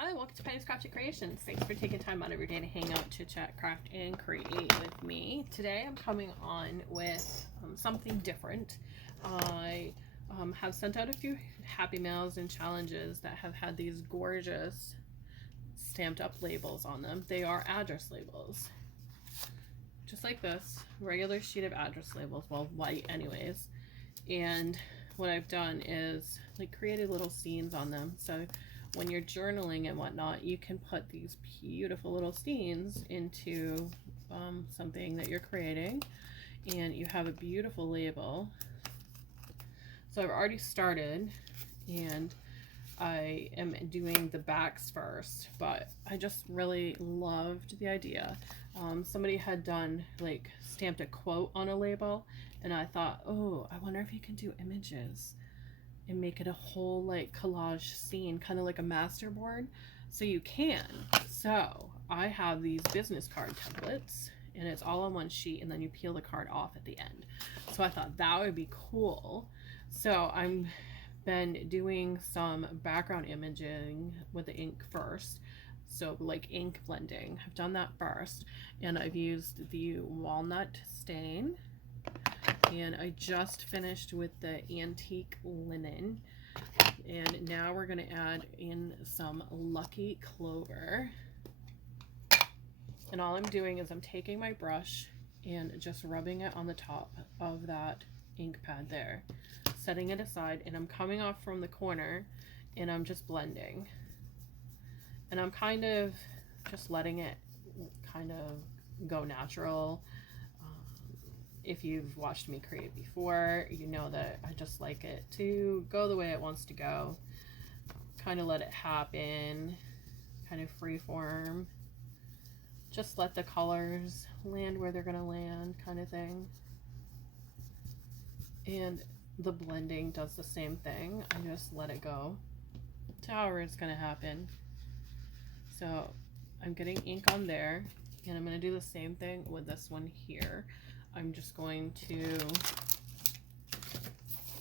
Hi, welcome to Penny's Crafty Creations. Thanks for taking time out of your day to hang out, chit chat, craft, and create with me. Today I'm coming on with something different. I have sent out a few happy mails and challenges that have had these gorgeous stamped up labels on them. They are address labels. Just like this, regular sheet of address labels, well, white anyways. And what I've done is like created little scenes on them. So when you're journaling and whatnot, you can put these beautiful little scenes into something that you're creating, and you have a beautiful label. So I've already started, and I am doing the backs first, but I just really loved the idea. Somebody had done like stamped a quote on a label, and I thought, oh, I wonder if you can do images and make it a whole like collage scene, kind of like a masterboard. So you can. So I have these business card templates, and it's all on one sheet, and then you peel the card off at the end. So I thought that would be cool. So I'm been doing some background imaging with the ink first. So like ink blending, I've done that first, and I've used the walnut stain. And I just finished with the antique linen, and now we're going to add in some Lucky Clover. And all I'm doing is I'm taking my brush and just rubbing it on the top of that ink pad there, setting it aside, and I'm coming off from the corner and I'm just blending, and I'm kind of just letting it kind of go natural. If you've watched me create before, you know that I just like it to go the way it wants to go. Kind of let it happen, kind of free form. Just let the colors land where they're gonna land, kind of thing. And the blending does the same thing. I just let it go to however it's gonna happen. So I'm getting ink on there, and I'm gonna do the same thing with this one here. I'm just going to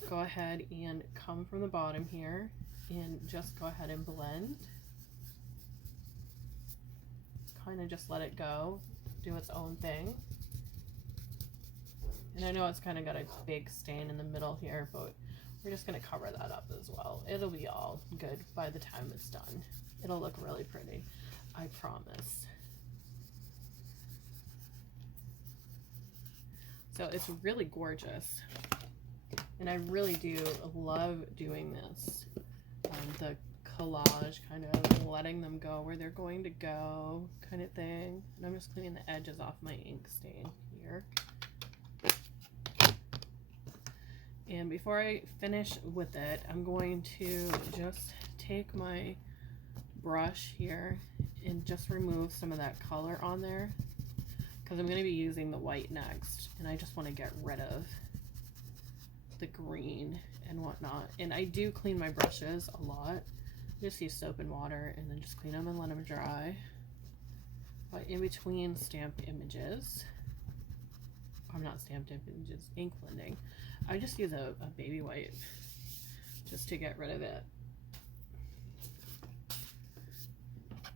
go ahead and come from the bottom here and just go ahead and blend. Kind of just let it go, do its own thing. And I know it's kind of got a big stain in the middle here, but we're just going to cover that up as well. It'll be all good by the time it's done. It'll look really pretty, I promise. So it's really gorgeous, and I really do love doing this, the collage, kind of letting them go where they're going to go, kind of thing. And I'm just cleaning the edges off my ink stain here. And before I finish with it, I'm going to just take my brush here and just remove some of that color on there, because I'm going to be using the white next, and I just want to get rid of the green and whatnot. And I do clean my brushes a lot. Just use soap and water and then just clean them and let them dry. But in between stamped images, I'm not stamped images, ink blending, I just use a baby wipe just to get rid of it.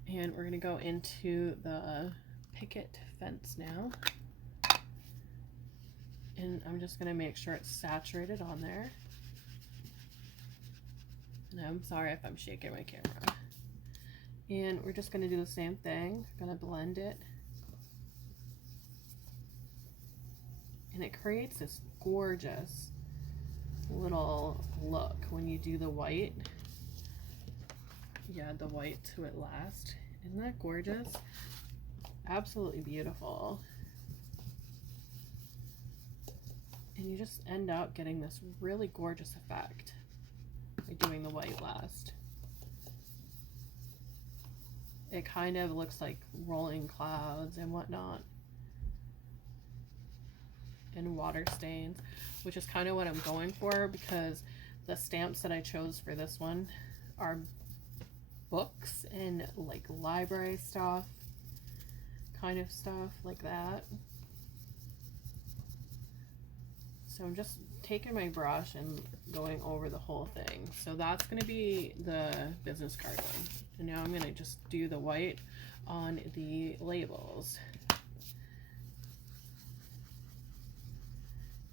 And we're going to go into the picket fence now, and I'm just going to make sure it's saturated on there. And I'm sorry if I'm shaking my camera. And we're just going to do the same thing. Going to blend it, and it creates this gorgeous little look when you do the white. Yeah, the white to it last. Isn't that gorgeous? Absolutely beautiful. And you just end up getting this really gorgeous effect by doing the white last. It kind of looks like rolling clouds and whatnot, and water stains, which is kind of what I'm going for, because the stamps that I chose for this one are books and like library stuff, kind of stuff like that. So I'm just taking my brush and going over the whole thing. So that's going to be the business card one. And now I'm going to just do the white on the labels.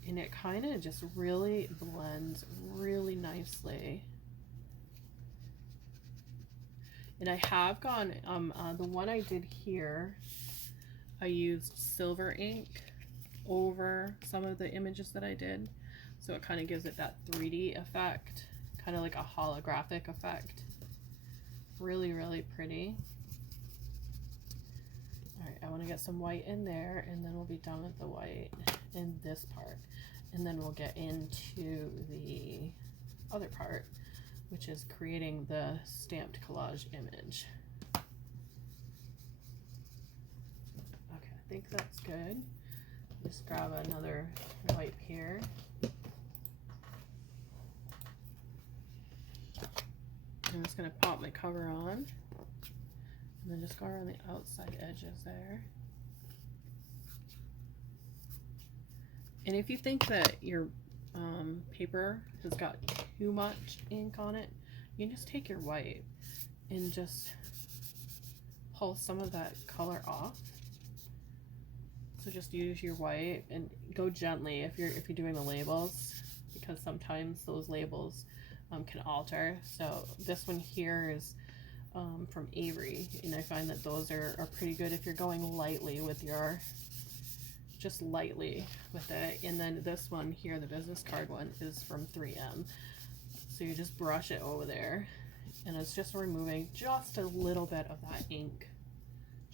And it kind of just really blends really nicely. And I have gone, the one I did here, I used silver ink over some of the images that I did. So it kind of gives it that 3D effect, kind of like a holographic effect. Really, really pretty. All right, I want to get some white in there, and then we'll be done with the white in this part. And then we'll get into the other part, which is creating the stamped collage image. Okay, I think that's good. Just grab another wipe here. I'm just going to pop my cover on, and then just go around the outside edges there. And if you think that your paper has got too much ink on it, you can just take your white and just pull some of that color off. So just use your white and go gently if you're doing the labels, because sometimes those labels can alter. So this one here is from Avery, and I find that those are pretty good if you're going lightly with your, just lightly with it. And then this one here, the business card one, is from 3M. So you just brush it over there, and it's just removing just a little bit of that ink,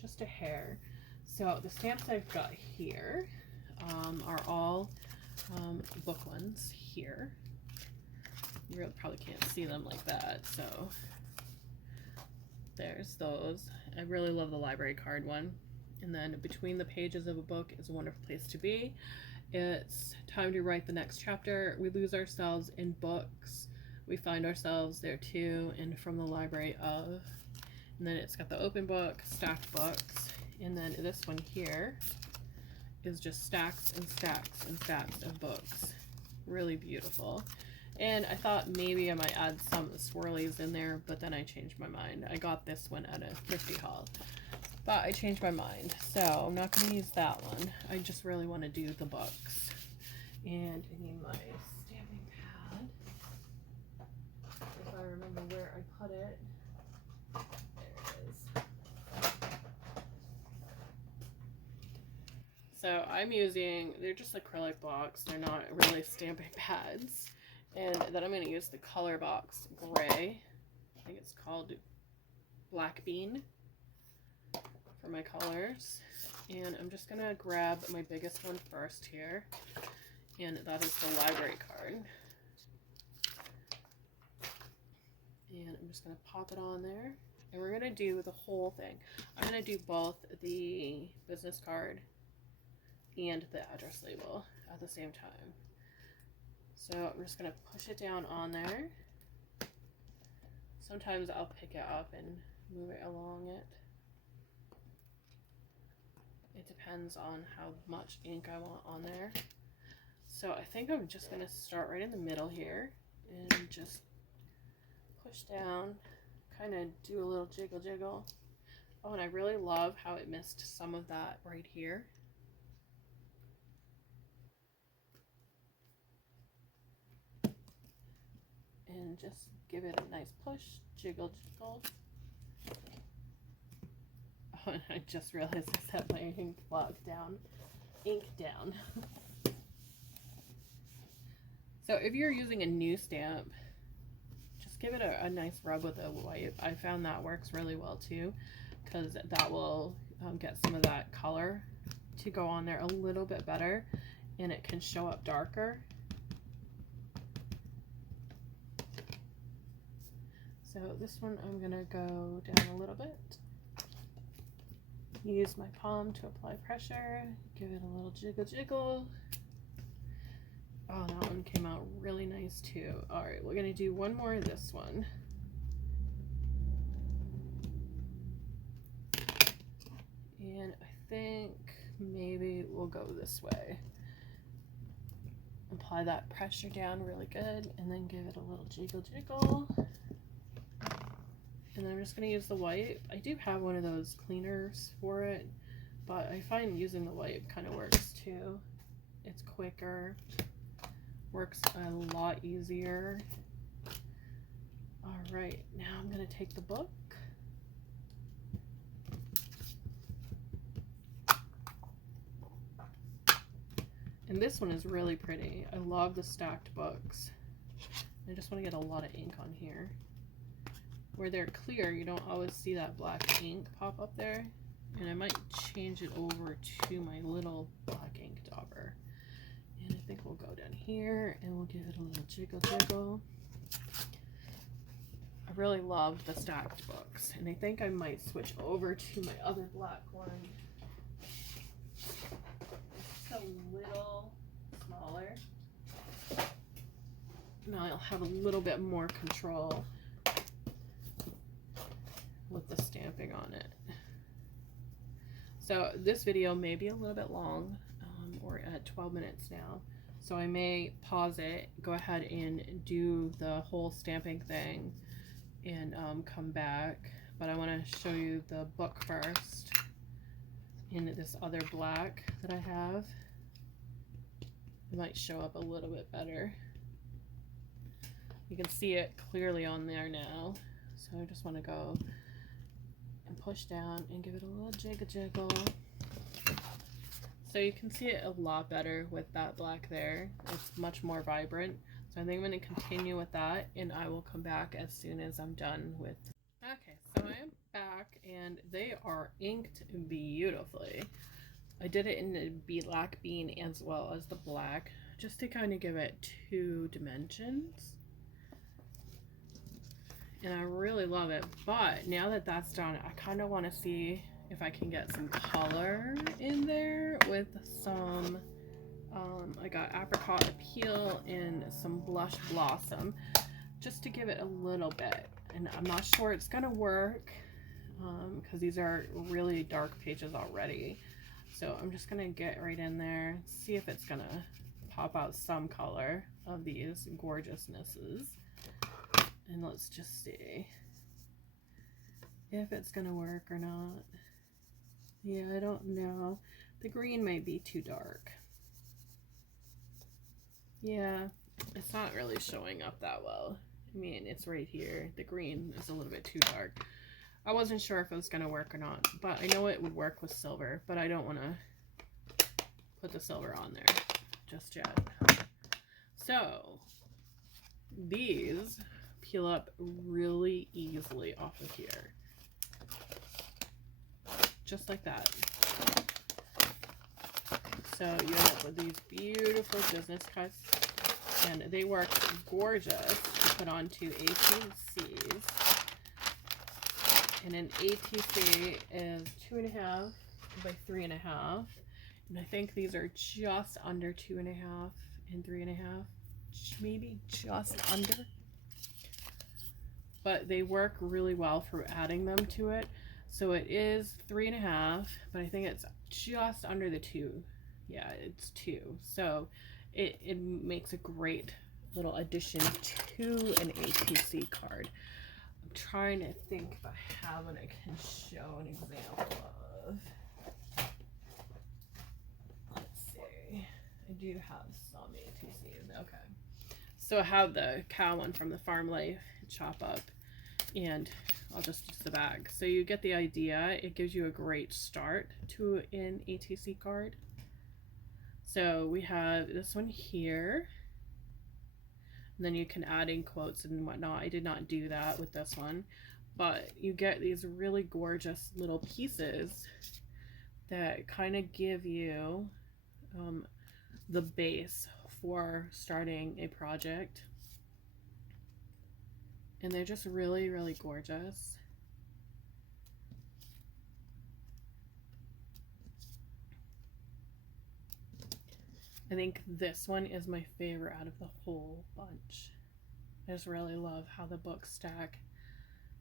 just a hair. So the stamps I've got here are all book ones here. You really probably can't see them like that, so there's those. I really love the library card one. And then between the pages of a book is a wonderful place to be. It's time to write the next chapter. We lose ourselves in books. We find ourselves there too, and from the library of. And then it's got the open book, stacked books. And then this one here is just stacks and stacks and stacks of books. Really beautiful. And I thought maybe I might add some swirlies in there, but then I changed my mind. I got this one at a thrifty haul, but I changed my mind. So I'm not going to use that one. I just really want to do the books. And I need my stamping pad. If I remember where I put it. There it is. So I'm using, they're just acrylic blocks. They're not really stamping pads. And then I'm going to use the color box gray. I think it's called Black Bean for my colors. And I'm just going to grab my biggest one first here. And that is the library card. And I'm just going to pop it on there. And we're going to do the whole thing. I'm going to do both the business card and the address label at the same time. So I'm just going to push it down on there. Sometimes I'll pick it up and move it along it. It depends on how much ink I want on there. So I think I'm just going to start right in the middle here and just push down, kind of do a little jiggle jiggle. Oh, and I really love how it missed some of that right here. And just give it a nice push, jiggle, jiggle. Oh, and I just realized I set my ink down. So if you're using a new stamp, just give it a nice rub with a wipe. I found that works really well too, because that will get some of that color to go on there a little bit better, and it can show up darker. So this one I'm gonna go down a little bit. Use my palm to apply pressure. Give it a little jiggle jiggle. Oh, that one came out really nice too. All right, we're gonna do one more of this one. And I think maybe we'll go this way. Apply apply that pressure down really good, and then give it a little jiggle. And then I'm just going to use the wipe. I do have one of those cleaners for it, but I find using the wipe kind of works too. It's quicker, works a lot easier. All right, now I'm going to take the book. And this one is really pretty. I love the stacked books. I just want to get a lot of ink on here. Where they're clear, you don't always see that black ink pop up there. And I might change it over to my little black ink dauber. And I think we'll go down here and we'll give it a little jiggle. I really love the stacked books. And I think I might switch over to my other black one. A little smaller. Now I'll have a little bit more control with the stamping on it. So this video may be a little bit long. We're at 12 minutes now, so I may pause it, go ahead and do the whole stamping thing, and come back. But I want to show you the book first in this other black that I have. It might show up a little bit better. You can see it clearly on there now. So I just want to go and push down and give it a little jiggle. So you can see it a lot better with that black there. It's much more vibrant. So I think I'm going to continue with that, and I will come back as soon as I'm done with. Okay, so I am back and they are inked beautifully. I did it in the black bean as well as the black, just to kind of give it 2 dimensions. And I really love it. But now that that's done, I kind of want to see if I can get some color in there with some, I got apricot peel and some blush blossom, just to give it a little bit. And I'm not sure it's going to work because these are really dark pages already. So I'm just gonna get right in there, see if it's gonna pop out some color of these gorgeousnesses. And let's just see if it's gonna work or not. Yeah, I don't know. The green might be too dark. Yeah, it's not really showing up that well. I mean, it's right here. The green is a little bit too dark. I wasn't sure if it was going to work or not, but I know it would work with silver, but I don't want to put the silver on there just yet. So these peel up really easily off of here, just like that. So you end up with these beautiful business cuts, and they work gorgeous to put onto ATCs. And an ATC is 2.5 by 3.5, and I think these are just under 2.5 and 3.5, maybe just under. But they work really well for adding them to it. So it is 3.5, but I think it's just under the 2. Yeah, it's 2. So it makes a great little addition to an ATC card. I'm trying to think if I have one I can show an example of. Let's see. I do have some ATCs. Okay. So I have the cow one from the Farm Life Chop Up, and I'll just use the bag. So you get the idea. It gives you a great start to an ATC card. So we have this one here. And then you can add in quotes and whatnot. I did not do that with this one, but you get these really gorgeous little pieces that kind of give you the base for starting a project. And they're just really, really gorgeous. I think this one is my favorite out of the whole bunch. I just really love how the books stack,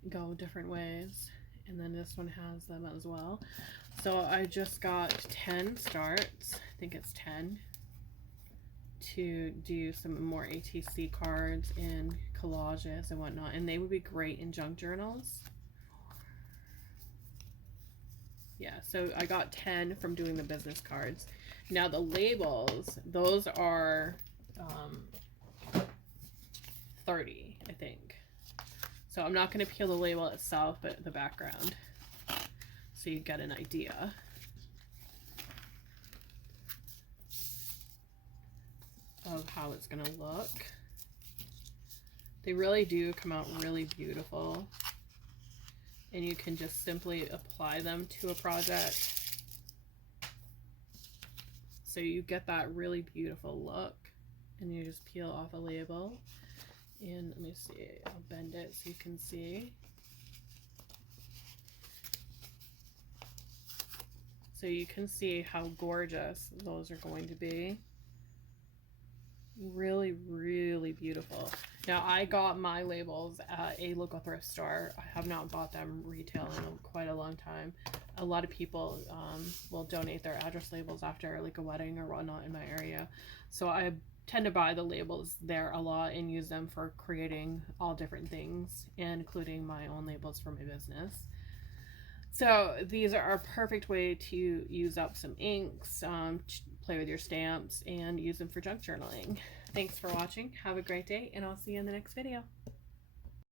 go different ways. And then this one has them as well. So I just got 10 starts. I think it's 10 to do some more ATC cards and collages and whatnot, and they would be great in junk journals. Yeah, so I got 10 from doing the business cards. Now the labels, those are 30, I think. So I'm not going to peel the label itself, but the background, so you get an idea. Of how it's going to look. They really do come out really beautiful. And you can just simply apply them to a project. So you get that really beautiful look. And you just peel off a label. And let me see, I'll bend it so you can see. So you can see how gorgeous those are going to be. Really, really beautiful. Now, I got my labels at a local thrift store. I have not bought them retail in quite a long time. A lot of people will donate their address labels after like a wedding or whatnot in my area. So I tend to buy the labels there a lot and use them for creating all different things, including my own labels for my business. So these are a perfect way to use up some inks, play with your stamps, and use them for junk journaling. Thanks for watching. Have a great day, and I'll see you in the next video.